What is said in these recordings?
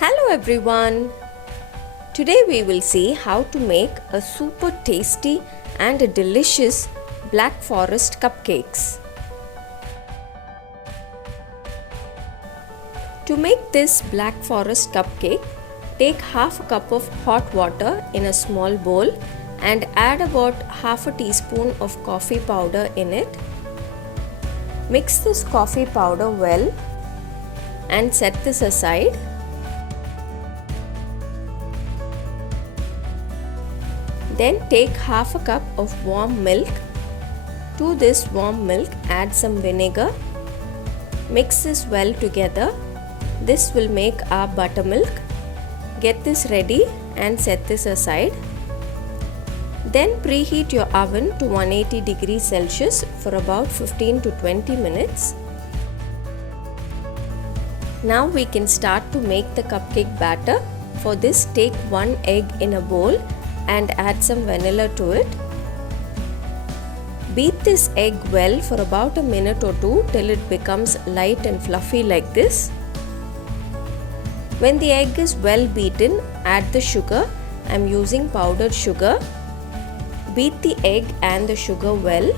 Hello everyone! Today we will see how to make a super tasty and a delicious Black Forest cupcakes. To make this Black Forest cupcake, take half a cup of hot water in a small bowl and add about half a teaspoon of coffee powder in it. Mix this coffee powder well and set this aside. Then take half a cup of warm milk. To this warm milk add some vinegar. Mix this well together. This will make our buttermilk. Get this ready and set this aside. Then preheat your oven to 180 degrees Celsius for about 15 to 20 minutes. Now we can start to make the cupcake batter. For this, take 1 egg in a bowl and add some vanilla to it. Beat this egg well for about a minute or two till it becomes light and fluffy like this. When the egg is well beaten, add the sugar. I am using powdered sugar. Beat the egg and the sugar well.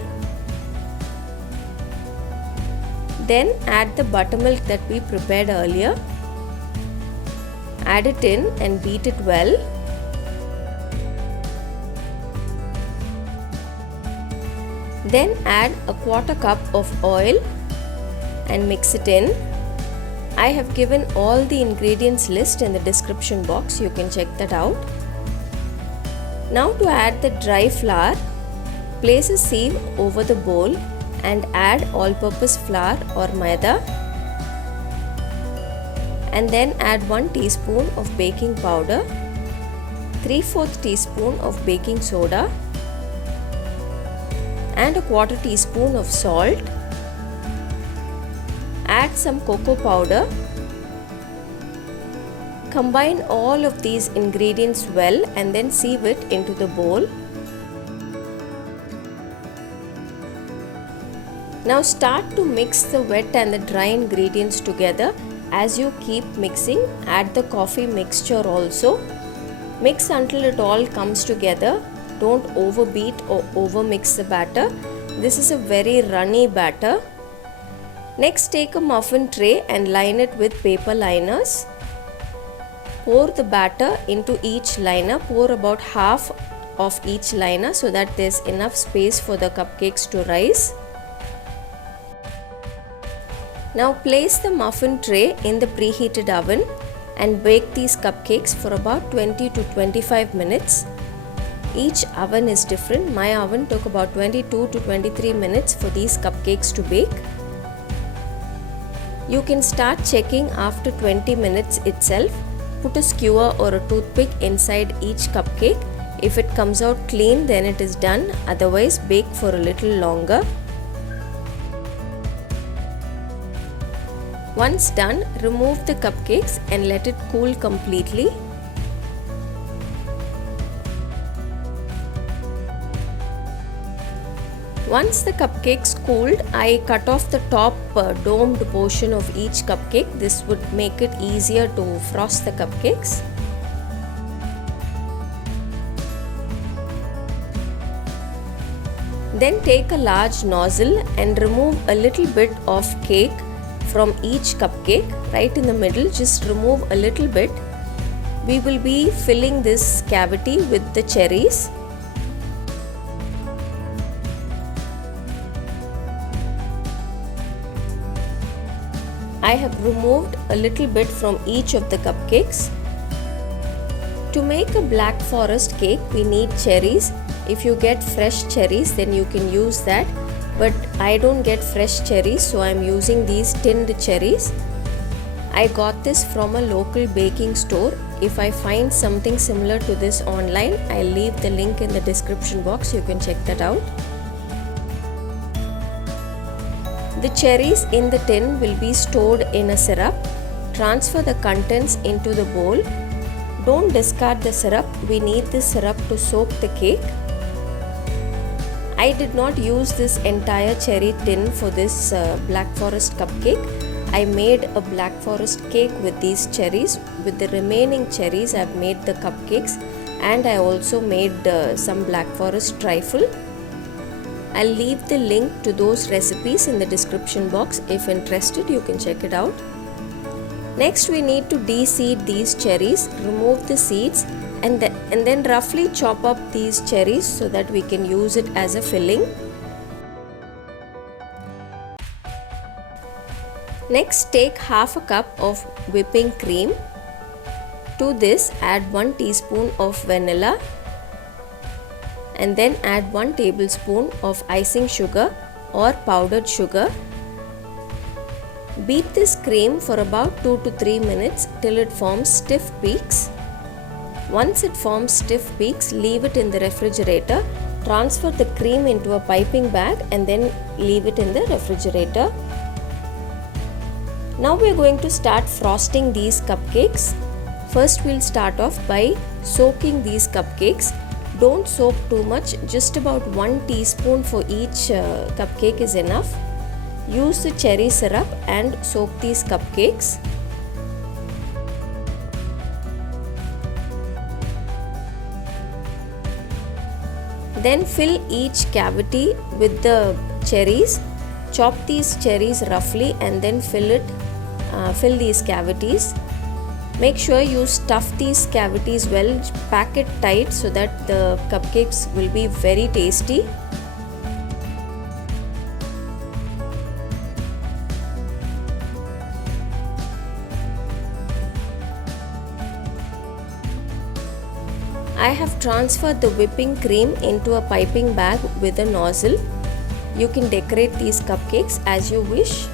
Then add the buttermilk that we prepared earlier. Add it in and beat it well. Then add a quarter cup of oil and mix it in. I have given all the ingredients list in the description box, you can check that out. Now to add the dry flour, place a sieve over the bowl and add all-purpose flour or maida. And then add 1 teaspoon of baking powder, 3/4 teaspoon of baking soda, and a quarter teaspoon of salt. Add some cocoa powder. Combine all of these ingredients well and then sieve it into the bowl. Now start to mix the wet and the dry ingredients together. As you keep mixing, add the coffee mixture also. Mix until it all comes together. Don't overbeat or overmix the batter. This is a very runny batter. Next, take a muffin tray and line it with paper liners. Pour the batter into each liner. Pour about half of each liner so that there's enough space for the cupcakes to rise. Now place the muffin tray in the preheated oven and bake these cupcakes for about 20 to 25 minutes. Each oven is different. My oven took about 22 to 23 minutes for these cupcakes to bake. You can start checking after 20 minutes itself. Put a skewer or a toothpick inside each cupcake. If it comes out clean, then it is done. Otherwise, bake for a little longer. Once done, remove the cupcakes and let it cool completely. Once the cupcakes cooled, I cut off the top domed portion of each cupcake. This would make it easier to frost the cupcakes. Then take a large nozzle and remove a little bit of cake from each cupcake. Right in the middle, just remove a little bit. We will be filling this cavity with the cherries. I have removed a little bit from each of the cupcakes. To make a Black Forest cake, we need cherries. If you get fresh cherries, then you can use that. But I don't get fresh cherries, so I am using these tinned cherries. I got this from a local baking store. If I find something similar to this online, I'll leave the link in the description box. You can check that out. The cherries in the tin will be stored in a syrup. Transfer the contents into the bowl. Don't discard the syrup. We need this syrup to soak the cake. I did not use this entire cherry tin for this Black Forest cupcake. I made a black forest cake with these cherries. With the remaining cherries, I've made the cupcakes, and I also made some black forest trifle. I'll leave the link to those recipes in the description box. If interested, you can check it out. Next, we need to de-seed these cherries, remove the seeds, and then roughly chop up these cherries so that we can use it as a filling. Next, take half a cup of whipping cream. To this, add 1 teaspoon of vanilla, and then add 1 tablespoon of icing sugar or powdered sugar. Beat this cream for about 2 to 3 minutes till it forms stiff peaks. Once it forms stiff peaks, leave it in the refrigerator. Transfer the cream into a piping bag and then leave it in the refrigerator. Now we are going to start frosting these cupcakes. First, we'll start off by soaking these cupcakes. Don't soak too much, just about 1 teaspoon for each cupcake is enough. Use the cherry syrup and soak these cupcakes. Then fill each cavity with the cherries. Chop these cherries roughly and then fill these cavities. Make sure you stuff these cavities well, pack it tight so that the cupcakes will be very tasty. I have transferred the whipping cream into a piping bag with a nozzle. You can decorate these cupcakes as you wish.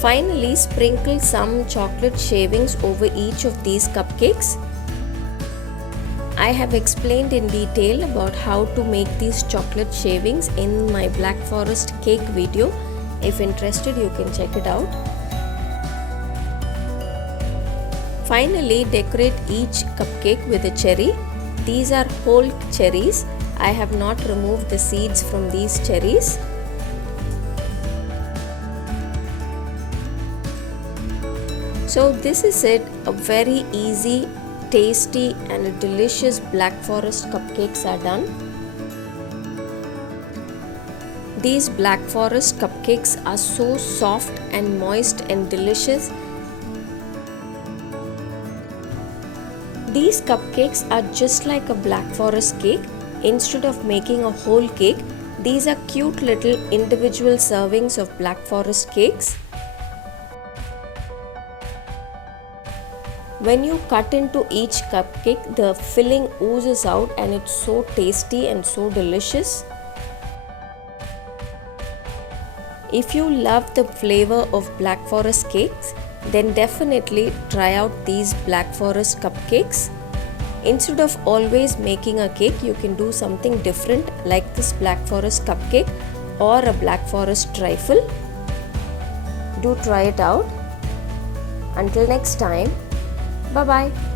Finally, sprinkle some chocolate shavings over each of these cupcakes. I have explained in detail about how to make these chocolate shavings in my Black Forest cake video. If interested, you can check it out. Finally, decorate each cupcake with a cherry. These are whole cherries. I have not removed the seeds from these cherries. So this is it, a very easy, tasty and a delicious Black Forest cupcakes are done. These Black Forest cupcakes are so soft and moist and delicious. These cupcakes are just like a Black Forest cake. Instead of making a whole cake, these are cute little individual servings of Black Forest cakes. When you cut into each cupcake, the filling oozes out and it's so tasty and so delicious. If you love the flavor of Black Forest cakes, then definitely try out these Black Forest cupcakes. Instead of always making a cake, you can do something different like this Black Forest cupcake or a Black Forest trifle. Do try it out. Until next time, bye bye.